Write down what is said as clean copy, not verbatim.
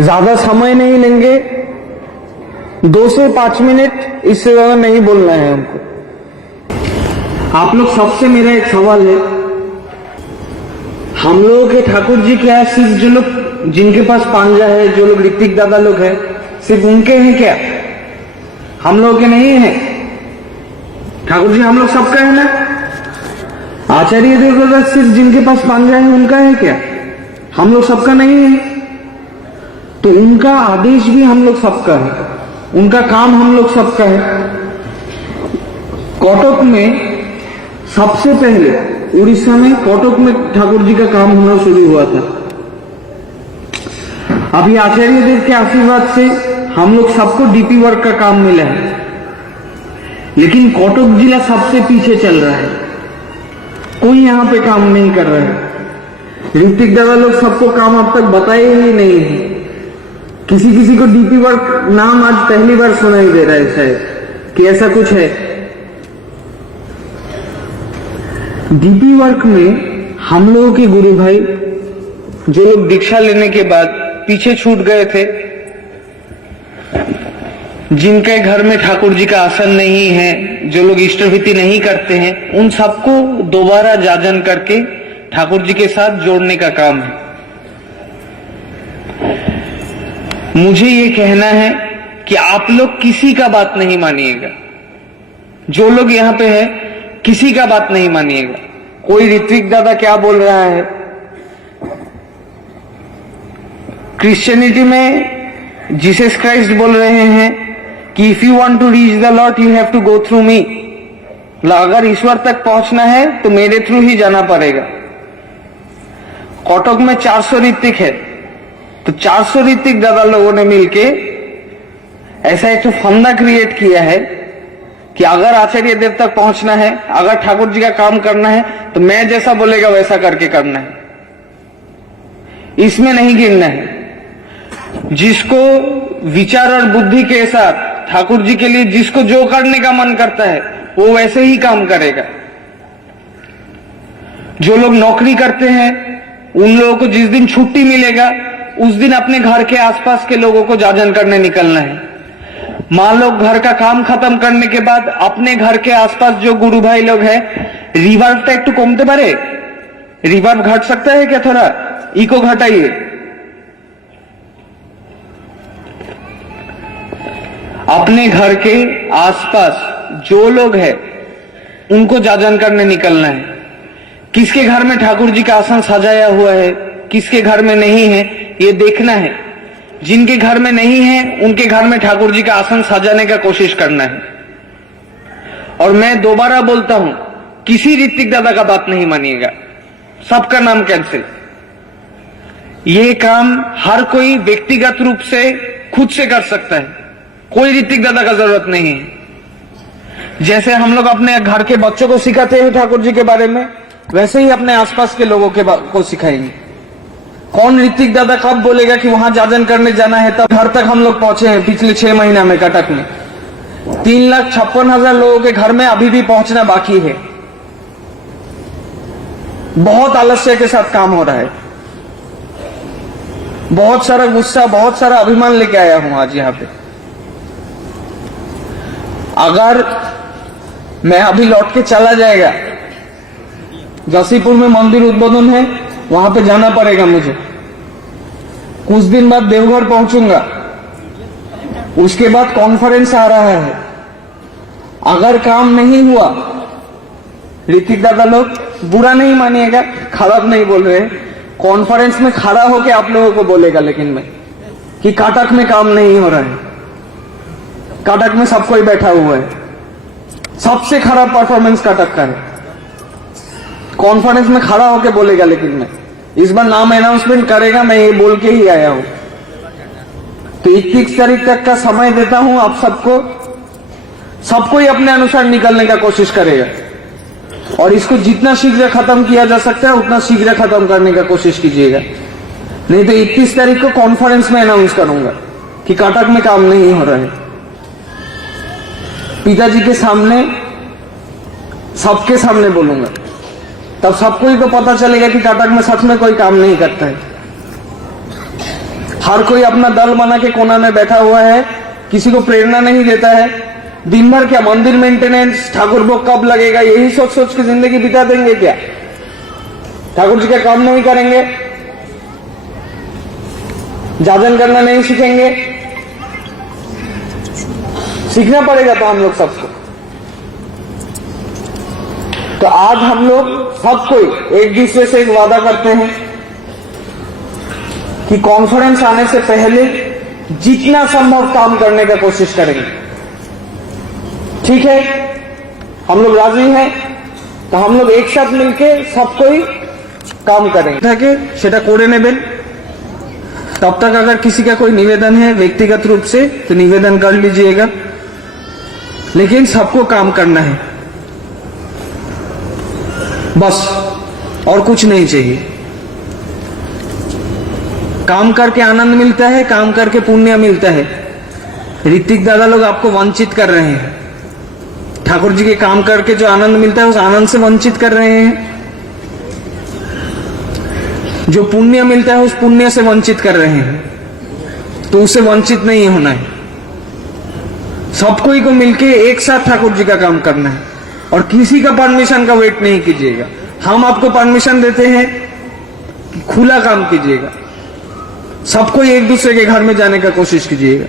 ज्यादा समय नहीं लेंगे, 2 से 5 मिनट, इससे ज्यादा नहीं बोलना है हमको। आप लोग सबसे मेरा एक सवाल है, हम लोगों के ठाकुर जी क्या सिर्फ जो लोग जिनके पास पांजा है, जो लोग ऋतिक दादा लोग हैं, सिर्फ उनके हैं क्या? हम लोगों के नहीं है। ठाकुर जी हम लोग सबका है ना? आचार्य देवव्रत सिर्फ जिनके पास पांजा है उनका है क्या? हम लोग सबका नहीं है। तो उनका आदेश भी हम लोग सबका है, उनका काम हम लोग सबका है। कटक में सबसे पहले, उड़ीसा में कटक में ठाकुर जी का काम होना शुरू हुआ था। अभी आचार्य देव के आशीर्वाद से हम लोग सबको डीपी वर्क का काम मिला है, लेकिन कटक जिला सबसे पीछे चल रहा है, कोई यहां पे काम नहीं कर रहा है। ऋतिक दादा लोग सबको काम अब तक बताए ही नहीं है। किसी किसी को डीपी वर्क नाम आज पहली बार सुनाई दे रहा है शायद कि ऐसा कुछ है। डीपी वर्क में हम लोगों के गुरु भाई जो लोग दीक्षा लेने के बाद पीछे छूट गए थे, जिनके घर में ठाकुर जी का आसन नहीं है, जो लोग इष्टभीति नहीं करते हैं, उन सबको दोबारा जाजन करके ठाकुर जी के साथ जोड़ने का काम है। मुझे ये कहना है कि आप लोग किसी का बात नहीं मानिएगा। जो लोग यहां पे है किसी का बात नहीं मानिएगा। कोई ऋत्विक दादा क्या बोल रहा है, क्रिश्चियनिटी में जीसस क्राइस्ट बोल रहे हैं कि if you want to reach the lord you have to go through me. अगर ईश्वर तक पहुंचना है तो मेरे थ्रू ही जाना पड़ेगा। कटक में 400 ऋतिक है, तो 400 ऋतिक दादा लोगों ने मिलके ऐसा एक तो फंदा क्रिएट किया है कि अगर आचार्य देव तक पहुंचना है, अगर ठाकुर जी का काम करना है, तो मैं जैसा बोलेगा वैसा करके करना है, इसमें नहीं गिरना है। जिसको विचार और बुद्धि के साथ ठाकुर जी के लिए जिसको जो करने का मन करता है वो वैसे ही काम करेगा। जो लोग नौकरी करते हैं उन लोगों को जिस दिन छुट्टी मिलेगा उस दिन अपने घर के आसपास के लोगों को जाजन करने निकलना है। मान लो घर का काम खत्म करने के बाद अपने घर के आसपास जो गुरु भाई लोग हैं, रिवर्ब एक तो कमते पारे, रिवर्ब घट सकता है क्या? थोड़ा इको घटाइए। अपने घर के आसपास जो लोग हैं उनको जाजन करने निकलना है। किसके घर में ठाकुर जी का आसन सजाया हुआ है, किसके घर में नहीं है, ये देखना है। जिनके घर में नहीं है उनके घर में ठाकुर जी का आसन सजाने का कोशिश करना है। और मैं दोबारा बोलता हूं, किसी ऋतिक दादा का बात नहीं मानिएगा, सबका नाम कैंसिल। ये काम हर कोई व्यक्तिगत रूप से खुद से कर सकता है, कोई ऋतिक दादा का जरूरत नहीं है। जैसे हम लोग अपने घर के बच्चों को सिखाते हैं ठाकुर जी के बारे में, वैसे ही अपने आसपास के लोगों को सिखाएंगे। कौन ऋतिक दादा कब बोलेगा कि वहां जाजन करने जाना है, तब घर तक हम लोग पहुंचे हैं पिछले 6 महीना में। कटक में 3,56,000 लोगों के घर में अभी भी पहुंचना बाकी है। बहुत आलस्य के साथ काम हो रहा है, बहुत सारा गुस्सा, बहुत सारा अभिमान लेके आया हूं आज यहां पे। अगर मैं अभी लौट के चला जाएगा, जसीपुर में मंदिर उद्बोधन है, वहां पे जाना पड़ेगा मुझे। कुछ दिन बाद देवघर पहुंचूंगा, उसके बाद कॉन्फ्रेंस आ रहा है। अगर काम नहीं हुआ, ऋतिक दादा लोग बुरा नहीं मानिएगा, खराब नहीं बोल रहे, कॉन्फ्रेंस में खड़ा होके आप लोगों को बोलेगा लेकिन मैं कि कटक में काम नहीं हो रहा है। कटक में सब कोई बैठा हुआ है, सबसे खराब परफॉर्मेंस कटक का है। कॉन्फ्रेंस में खड़ा होके बोलेगा लेकिन मैं इस बार नाम अनाउंसमेंट करेगा, मैं ये बोल के ही आया हूं। तो 21 तारीख तक का समय देता हूं आप सबको ही अपने अनुसार निकलने का कोशिश करेगा, और इसको जितना शीघ्र खत्म किया जा सकता है उतना शीघ्र खत्म करने का कोशिश कीजिएगा। नहीं तो 21 तारीख को कॉन्फ्रेंस में अनाउंस करूंगा कि कटक में काम नहीं हो रहा है। पिताजी के सामने, सबके सामने बोलूंगा, तब सबको ही तो पता चलेगा कि कटक में सच में कोई काम नहीं करता है। हर कोई अपना दल बना के कोना में बैठा हुआ है, किसी को प्रेरणा नहीं देता है। दिन भर क्या मंदिर मेंटेनेंस, ठाकुर भोग कब लगेगा, यही सोच सोच के जिंदगी बिता देंगे क्या? ठाकुर जी का काम नहीं करेंगे, जाजन करना नहीं सीखेंगे। सीखना पड़ेगा तो हम लोग सबको। तो आज हम लोग सब कोई एक दूसरे से एक वादा करते हैं कि कॉन्फ्रेंस आने से पहले जितना संभव काम करने का कोशिश करेंगे। ठीक है, हम लोग राजी हैं, तो हम लोग एक साथ मिलके सब कोई काम करेंगे। থাকে সেটা করে নেবেন। तब तक अगर किसी का कोई निवेदन है व्यक्तिगत रूप से तो निवेदन कर लीजिएगा, लेकिन सबको काम करना है बस, और कुछ नहीं चाहिए। काम करके आनंद मिलता है, काम करके पुण्य मिलता है। ऋतिक दादा लोग आपको वंचित कर रहे हैं, ठाकुर जी के काम करके जो आनंद मिलता है उस आनंद से वंचित कर रहे हैं। जो पुण्य मिलता है उस पुण्य से वंचित कर रहे हैं, तो उससे वंचित नहीं होना है। सब कोई को मिलके एक साथ ठाकुर जी का काम करना है, और किसी का परमिशन का वेट नहीं कीजिएगा। हम आपको परमिशन देते हैं कि खुला काम कीजिएगा, सबको एक दूसरे के घर में जाने का कोशिश कीजिएगा।